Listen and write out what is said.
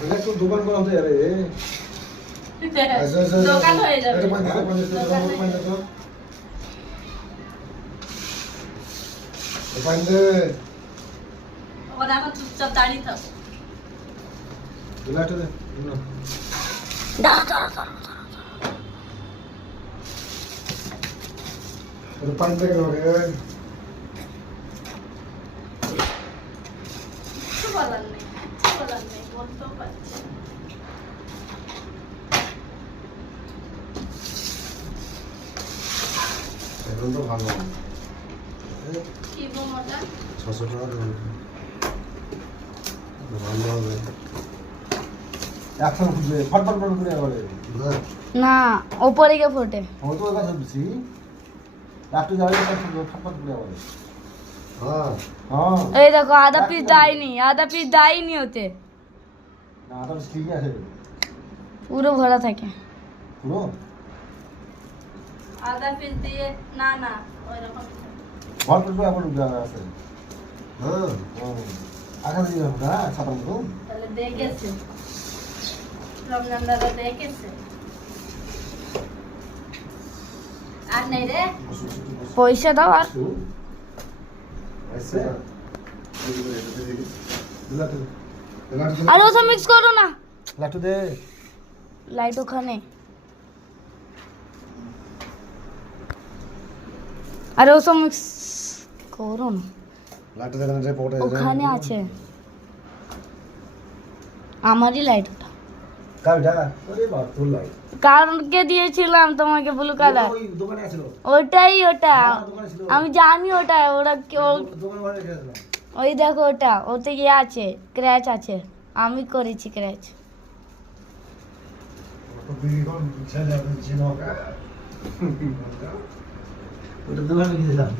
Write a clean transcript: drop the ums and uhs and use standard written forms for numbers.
মানে একটু দোকান করা হতো আরে দোকান হয়ে যাবে এটা পাঁচ তো পাঁচ ওরা এখন চুপচাপ দাঁড়িয়ে থাকো লাটে দে এটা পাঁচ টাকা করে কিছু বলার নেই বলতেও পারছি এখন তো ভালো কি বোমটা 600 টাকা দেবো ভালো হবে একশো ফুটবে ফটফট করে আবার না ওপরে গিয়ে ফোটে ও তো কাছে দিছি একটু যাবে ফটফট করে আবার হ্যাঁ হ্যাঁ এই দেখো আধা পিস দেয়নি ওতে না তো ঠিক আছে পুরো ভরা থাকে পুরো আধা পিস দিয়ে না ওইরকম ফটফট করে আবার উঠে আছে হ্যাঁ আগে দিয়ে না ছাতা মতো তাহলে দেখেছে রমজান দাদা দেখেছে আর নেই রে পয়সা দাও আর আর ওসব মিক্স করো না লাটু দে লাইট ওখানে আরে ওসব মিক্স করো না লাটু দে না পড়ে ওখানে আছে আমারই লাইট ওটা কালটা আরে বাপ তোর লাইট কারণকে দিয়েছিলাম তোমাকে ব্লু কালার ওই দোকানে আছিল ওটাই ওটা দোকানে ছিল আমি জানি ওটা ওরা দোকান ঘরে রেখে দিলাম ওই দেখো ওটা ওতে গিয়ে আছে ক্র্যাচ আছে আমি করেছি ক্র্যাচ তো বিড়ি কোন ছেলে আপনি চিনো ওটা দোকানে গিয়ে দিলাম